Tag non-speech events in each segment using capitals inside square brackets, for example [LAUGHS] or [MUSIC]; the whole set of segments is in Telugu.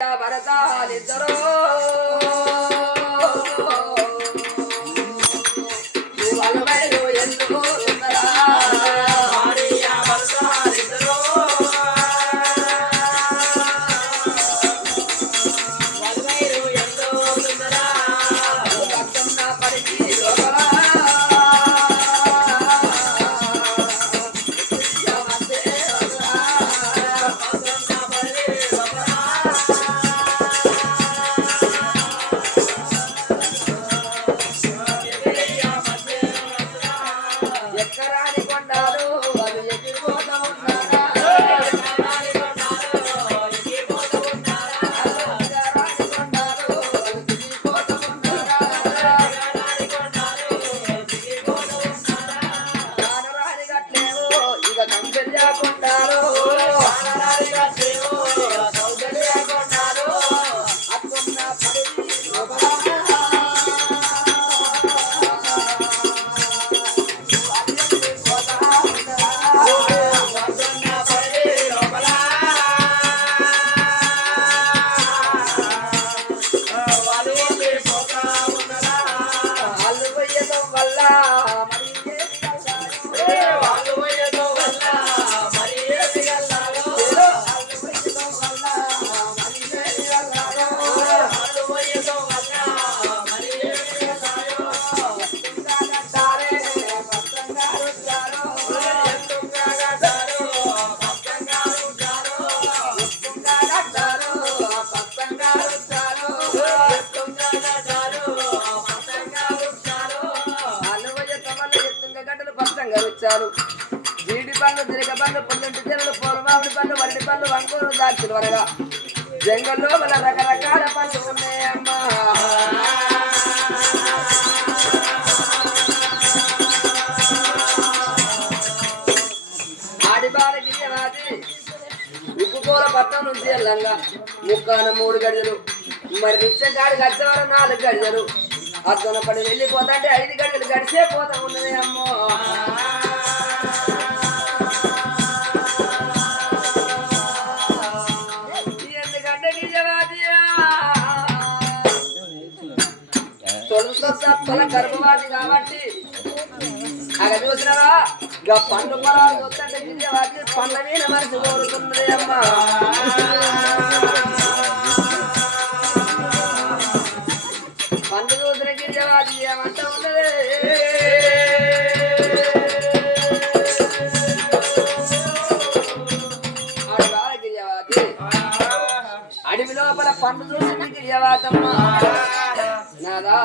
భరతాలిద్దరో I Ferrari, one dollar. జిరగ పండ్లు పొందంటి చెరువులు పూలమామిడి పండ్లు వల్లి పండ్లు వంగూరు దాచులు వరగా. జంగల్లో మన రకరకాల పండ్లు ఉన్నాయమ్మా ఆడిబాల ఉప్పుకూర పట్టణం నుంచి వెళ్ళంగా ముక్కాన మూడు గడియలు. మరి నిత్యం కాడికి వచ్చేవారు నాలుగు గడియలు. అద్దన పడి వెళ్ళిపోతాంటే ఐదు గడియలు గడిచే పోతా ఉన్నది అమ్మో. తొలుత గర్భవాది కాబట్టి. అక్కడ చూసినారా ఇక పండు పొలాలు చూస్తుంటే గిరియవాది పండ్ల మీద మనసు కోరుతుంది అమ్మా. పండు చూసిన గిరిజవాది ఏమంటా ఉన్నది? అడవి లోపల పండు చూసిన గిరియవాదమ్మా నాదా?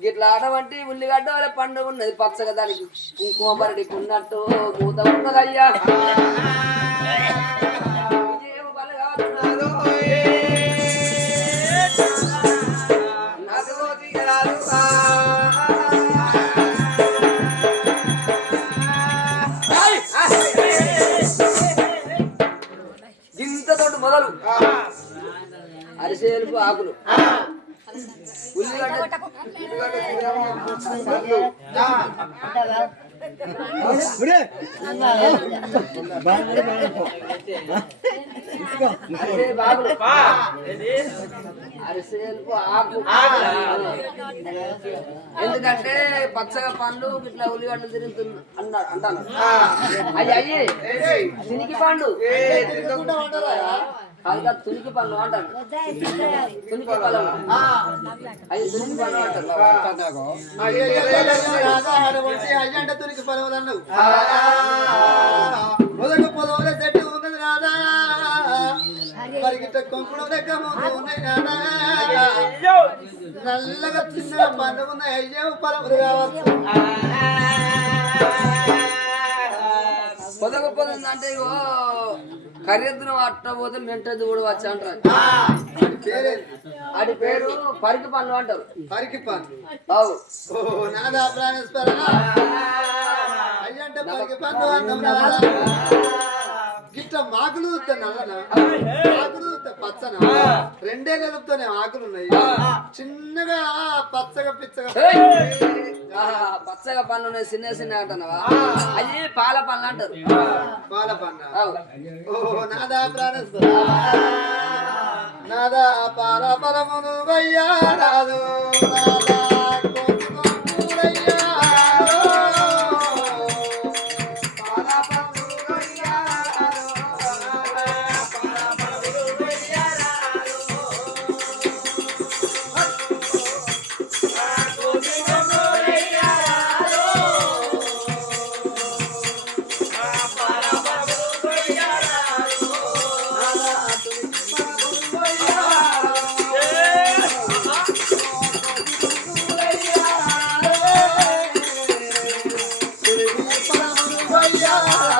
గిట్లా ఆడవంటి ఉల్లిగడ్డ వల్ల పండుగ ఉన్నది పచ్చగా దానికి కుంకుమ బరడికి ఉన్నట్టు మూత ఉన్నదయ్యా ఇదేమో బలి కాదు నాదో. నాకు తీయరాదు. ఆయ్! ఇంత తోటి మొదలు అరిసేలుపు ఆకులు ఉల్లిగడ్డ అరిసే బాగులు అరిసేలుపు ఆకు ఎందుకంటే పచ్చగా పండు ఇట్లా ఉల్లిగడ్డలు తిరుగుతున్నా అన్నారు అంటాను. అయ్యి అయ్యి. తినికి పండు. కాదు తునికి పండు అంటాను తునికి పళ్ళు అది తునికి అంటారు అయ్యంట తునికి మొదటి పొదవుల చెట్టు ఉన్నది రాదా కొంకుడు దగ్గర ఉన్నాయి రాదా నల్లగా చిన్న పండు ఉన్నాయి అయ్యేవు పలవలు కావచ్చు పొదగ పొదంది అంటే ఇగో ఖరీదును అట్టబోతే మెంటది కూడా వచ్చి అంటారు? వాడి పేరు పరికి పండు అంటారు. పరికి పండు అవు. నాదా ప్రాణేశ్వర. అయ్యంట పరికి గిట్ట మాకులు పచ్చన? రెండే నెలతోనే ఆకులు ఉన్నాయి. చిన్నగా పచ్చగా పిచ్చగా. పచ్చగా పళ్ళు ఉన్నాయి చిన్న చిన్న అంటున్నావా? అది పాల పళ్ళు అంటారు. పాల. ఓ నాదా ప్రాణేశ్వర నాదా పాల పరమును వయ్యా రాదు. బావ,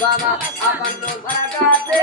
బాబా ఆ పండ్లు పరకాసే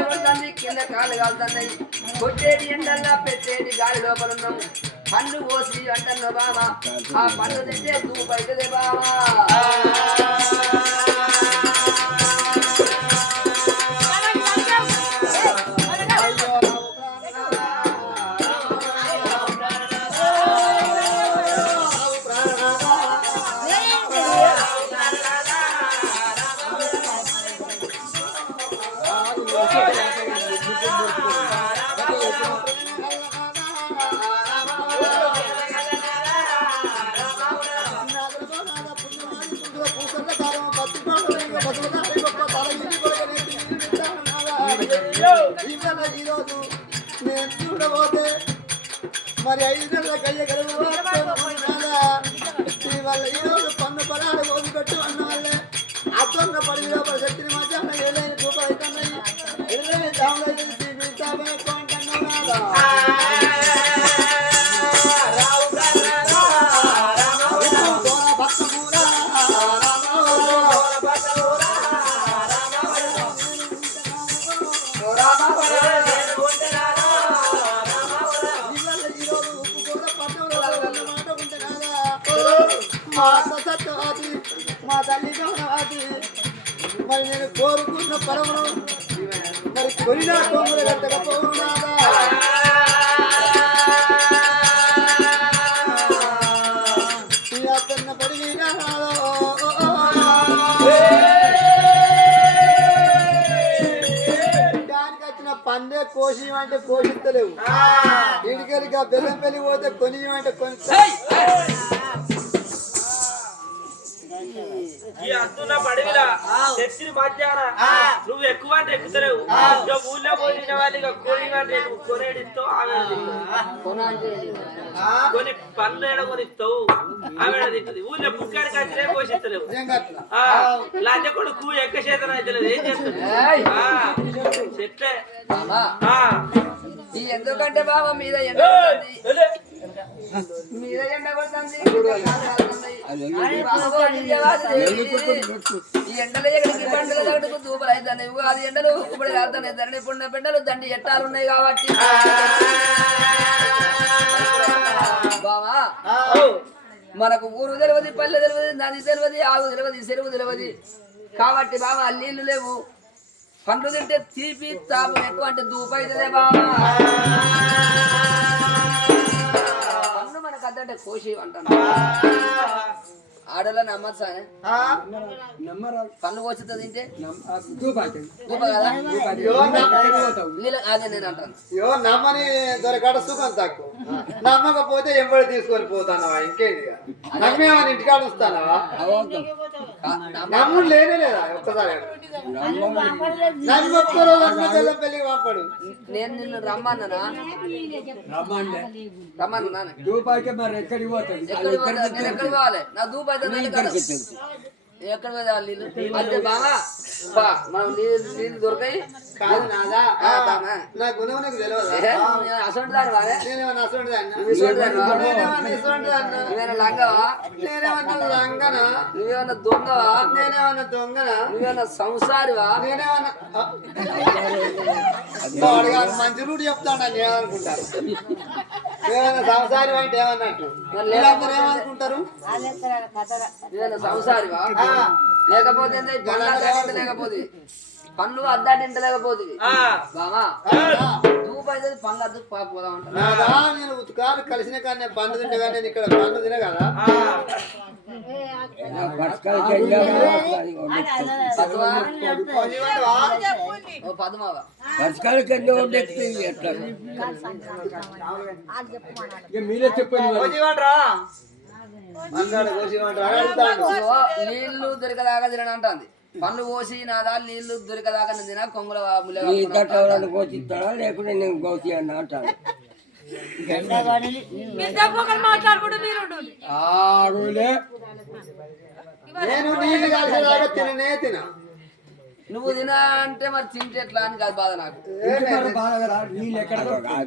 మీద కింద కాలు కాలుతున్నాయి కొట్టేది ఎండల్లా పెట్టేది గాలి లోపల ఉన్నాము. పండు పోసి అంటున్నావు బావా. ఆ పండు తింటే నువ్వు బయటదే బావా మరి ఐదు నెలల మా అమ్మసత్తు అది మా తల్లి అది మరి నేను కోరుకున్న పరమను మరి కొనినా కొంగులు కట్టకపోవునాదా ఈ అతన్న కోసి అంటే కోసిస్తలేవు ఇంటికెళ్ళి బెల్లం పెళ్ళి పోతే కొని అంటే కొని ఈ అద్దున్న పడవిలా తెచ్చిన మధ్యాహ్న. నువ్వు ఎక్కువ అంటే ఎక్కుతలేవు. ఇక ఊళ్ళో పోయిన వాళ్ళు ఇక కొని అంటే నువ్వు కొనేడిస్తావు ఆమె తింటుంది. కొన అంటే కొని పనులు ఏడ కొనిస్తావు ఆమె తింటుంది? ఊళ్ళో పుక్కాడికి వచ్చినే పోషిస్తలేవు అట్లా లంచ కొడుకు ఎక్క చేతన అయితే ఏం చేస్తుంది చెట్లే. బాబా ఎందుకంటే బావ మీద ఎండ అది ఎండలు ఉక్కుబడి రాలుతున్నాయి దండి పుండ బిడ్డలు దండి ఎట్టాలున్నాయి కాబట్టి. బావా మనకు ఊరు తెలియదు పల్లె తెలియదు నది తెలియదు ఆవు తెలియదు చెరువు తెలియదు. కాబట్టి బావా నీళ్ళు లేవు. పండ్లు తింటే తీపి తాపం ఎక్కువ అంటే దూప అవుతుందే బావా మనకు అద్దంటే కోసి అంటాను. తింటే? అదే నేను అంటాను. యో నమ్మని దొరకాడ సుఖం తక్కువ. నమ్మకపోతే ఎంబడి తీసుకొని పోతానవా? ఇంకేది ఇక? నమ్మేమని ఇంటికాడ వస్తానవా? నమ్ముడు లేనే లేదా? ఒక్కసారి నమ్మి ఒక్క రోజు అన్న పిల్లం పెళ్ళికి పంపడు. నేను నిన్ను రమ్మన్నానా? రమ్మన్నా రూపాయికి మరి ఎక్కడికి పోతుంది ఎక్కడికి పోవాలి? నా దూపు అయితే నన్ను కాదు. ఎక్కడ పోవాలి నీళ్ళు అంటే బాగా బా మనం నీళ్ళు నీళ్ళు దొరకాయి కాదు నాదా. నా గుణం నీకు తెలియదా అసలు దాని బాగా నేనేమన్నా అసలు ఇసొంటిదానివా? నేనేమన్నా ఇసొంటి దాన్నా? నువ్వేమైనా లంగవా నేనేమన్నా లంగనా నువ్వేమన్నా దొంగవా నేనేమన్నా దొంగనా నువ్వేమన్నా సంసారివా నేనేమన్నా మంచి రూట్ చెప్తాడు అని ఏమనుకుంటారు ఏమైనా సంసారం అంటే ఏమన్నట్టు వీళ్ళందరూ ఏమనుకుంటారు నువ్వేమన్నా సంసారివా లేకపోతే లేకపోతే లేకపోతే నాదా నేను ఉతకాలు కలిసిన కానీ పండు తింటే కానీ నేను ఇక్కడ పండు తిన కదా. మీరే చెప్పండి నీళ్ళు దొరకదాకా తినను అంటుంది. పండ్లు కోసి నాదా నీళ్ళు దొరకదాకా తిన కొంగుల నీ కోసిస్తాడా లేకుంటే నేను కోసి అన్న అంటాను. నేను నీళ్ళు కలిసేదాకా తిననే తిన. నువ్వు తిన అంటే మరి తింటే ఎట్లా అని కాదు బాధ నాకు.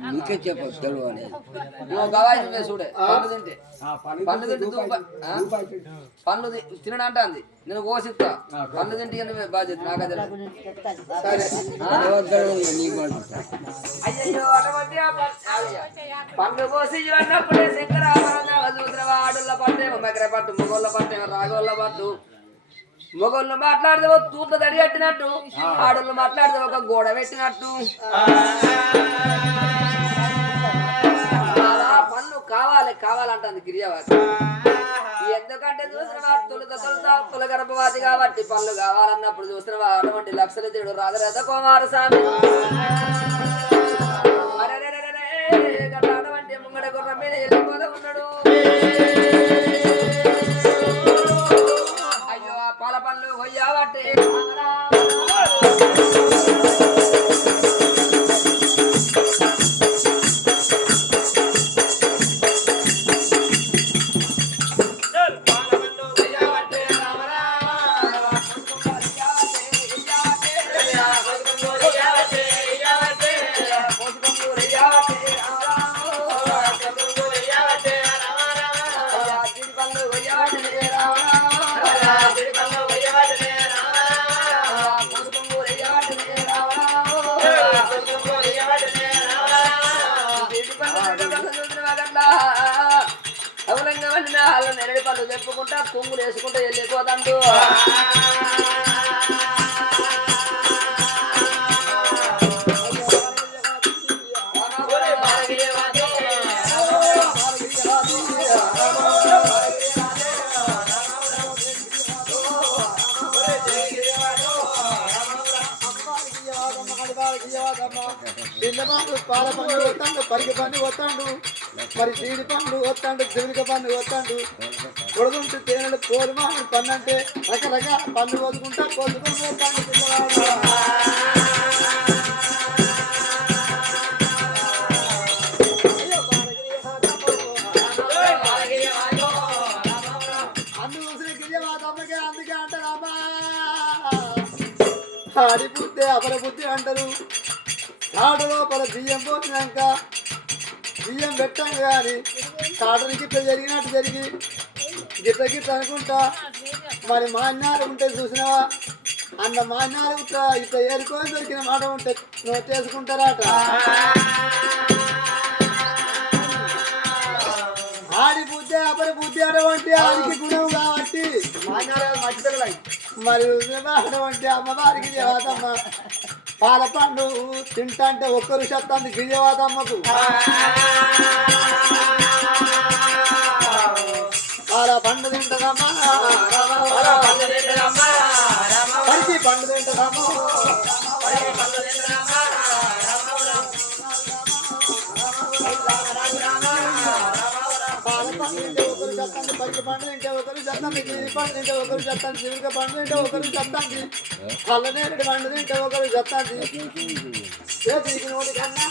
నీకే చెప్పచ్చు తెలుగు అని. నువ్వు గవాయి నువ్వే చూడే పండ్లు తింటే. పండ్లు తింటే దూప ఆ? పండ్లు తి- తినను అంటుంది నేను కోసిస్తా. పండ్లు తింటే నువ్వే బాధ్యత నాకు అది. పండ్లు కోసి అన్నప్పుడే శంకరాభరణ మెగర పట్టు మొగోళ్ళ పట్టేమో రాగోళ్ళ పట్టు. మొగోళ్ళు మాట్లాడితే ఒక తూట్ల తడి కట్టినట్టు ఆడోళ్ళు మాట్లాడితే ఒక గోడ పెట్టినట్టు. అలా పనులు కావాలి కావాలంటుంది గిరిజవాది ఎందుకంటే చూసిన తొలుత తొలుత తొల గర్భవాది కాబట్టి పనులు కావాలన్నప్పుడు చూసిన అటువంటి లక్షల తీడు రాధరథ కుమారస్వామి. అరెరెరెరెరె, గట్ల అటువంటి ముంగడ గుర్రం మీద వెళ్ళిపోతా ఉన్నాడు. you. కొంగులు వేసుకుంటా వెళ్ళిపోదండు పాల పండు వస్తాడు పరిగె పండు వస్తాడు మరి జీడి పండు వస్తాడు జీవిక పండు వస్తాడు కొడుకుంటూ తేనెలు కోరుమా పన్ను అంటే రకరకాల పన్ను వదుకుంటా కొడుకుంటూ పోతాడు ఆడి బుద్ధి అపర బుద్ధి అంటారు. తాడు లోపల బియ్యం పోసినాక బియ్యం పెట్టాం కానీ తాటని ఇట్లా జరిగినట్టు జరిగి గిట్ట గిట్ట అనుకుంటా మరి మాన్యాలు ఉంటే చూసినావా? అన్న మాన్యాలు ఇట్లా ఇక ఏరుకొని దొరికిన మాట ఉంటే నోటేసుకుంటారట ఆడి బుద్ధి అపరి బుద్ధి అటువంటి ఆడికి గుణం కాబట్టి మరి అటువంటి అమ్మవారికి దేవాతమ్మ పాల పండు తింటా అంటే ఒక్కరు చెప్తాంది గిరిజవాతమ్మకు పండు తింటదమ్మా. పరిచి పండు తింటదమ్మా. పరిచి పండు తింటే ఒకరు చెప్తాంది గిరి పండు తింటే ఒకరు చెప్తాంది చిలుక పండు తింటే ఒకరు చెప్తాంది కళ్ళనేరుడు పండు తింటే ఒకరు చెప్తాంది చేతికి నోటి కన్నా?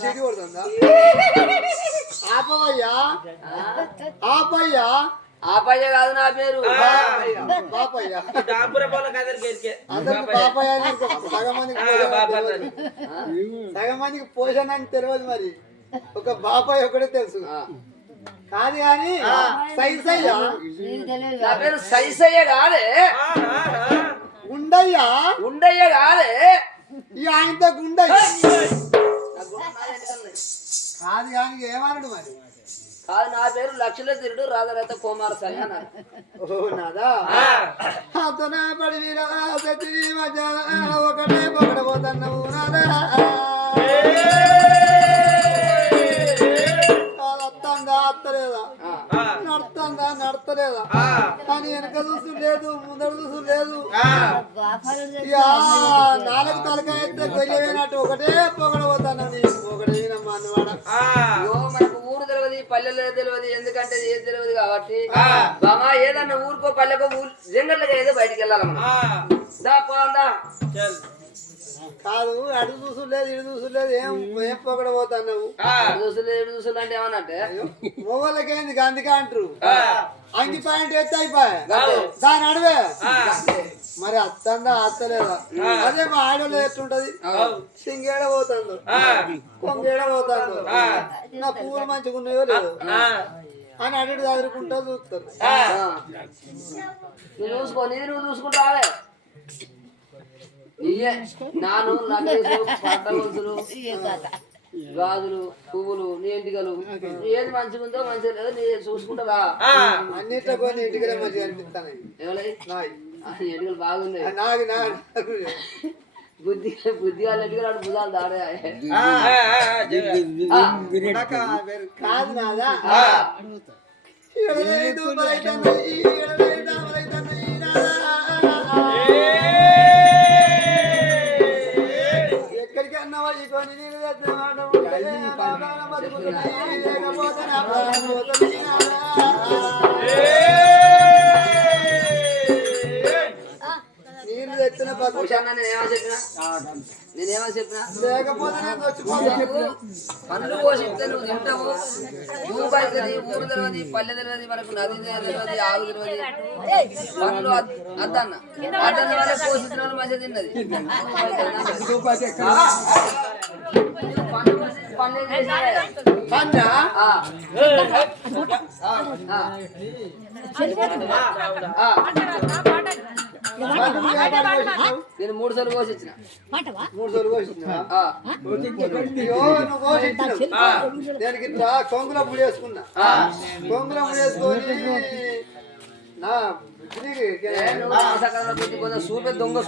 కొడుతుందా ఆపవయ్యా. [LAUGHS] ఆపయ్యా. ఆపయ్య కాదు నా పేరు. పాపయ్యా. పోల అందరికి అని మందికి. సగం మందికి పోషణ అని తెలియదు మరి. ఒక బాబాయ్ ఒకటే తెలుసు. కాదు కానీ సైసయ్యా. నా పేరు సైసయ్య కాదే. ఉండయ్యా. ఉండయ్య కాదే. ఈ ఆయనతో గుండయ్య. కాదు కానీ ఏమన్నాడు మరి? కాదు నా పేరు లక్షల తిరుడు రాజరథ కుమారస్వామి అన్నారు. ఓ నాదా? అతనే పడి ఒకటే పొగడబోతున్నావు నాదా? అత్తలేదా? నడుతుందా నడతలేదా? కానీ వెనక చూసు లేదు ముందర చూసు లేదు. నాలుగు తలకాయ ఎత్తే కొయ్యవేనట్టు ఒకటే పొగడబోతాను అయ్యో మనకు ఊరు తెలియదు పల్లెలో తెలియదు ఎందుకంటే ఏది తెలియదు కాబట్టి. బామా ఏదన్నా ఊరుకో పల్లెకో ఊరు జంగళ్ళకి ఏదో బయటికి వెళ్ళాలి మనం దా పోందా కాదు అటు చూసు లేదు ఇటు చూసు లేదు ఏం ఏం పొగడబోతున్నావు చూసులు ఏడు చూసులు అంటే ఏమన్నట్టే మొగలకేంది అందుకే అంటారు? అంగి పాయింట్ ఎత్తి అయిపోయా? దాని అడవే. మరి అత్తందా అత్తలేదా? అదే మా ఆడలో ఎట్లుంటది? సింగేడ పోతుందో. కొంగేడ పోతుందో. నా పువ్వులు మంచిగా ఉన్నాయో లేదో అని అడిగి చదువుకుంటా చూస్తారు. నువ్వు చూసుకో నీది నువ్వు చూసుకుంటావే? నాను నగలు గాజులు పువ్వులు నీ ఎంటికలు. ఏది మంచిగా ఉందో మంచిగా లేదో నీ చూసుకుంటావా అన్నిట్లో కొన్ని ఇంటికి మంచిగా నాయి. ఎంటికలు బాగున్నాయి. నాకు నాకు బుద్ధి బుద్ధి వాళ్ళ ఎంటికలు అటు భుజాలు దాడే కాదు నాదా? బతుకుతున్నాయి, లేకపోతే తెచ్చిన బతుకు ఉషాన్న నేను ఏమో చెప్పినా పనులు పోషిస్తే నువ్వు తింటావు ఊరు బయటది ఊరు తెలియదు పల్లె తెలియదు మనకు నది తెలియదు ఆవు తెలియదు పనులు అద్- అద్దన్న అద్దన్న వల్ల పోషించిన వాళ్ళు మంచిగా తిన్నది పనులు నేను మూడు సార్లు పోషించిన మూడు సార్లు పోషించినావు నేను ఇట్లా కొంగుల ముడి వేసుకున్నా. కొంగుల ముడి వేసుకొని నా చూపే దొంగ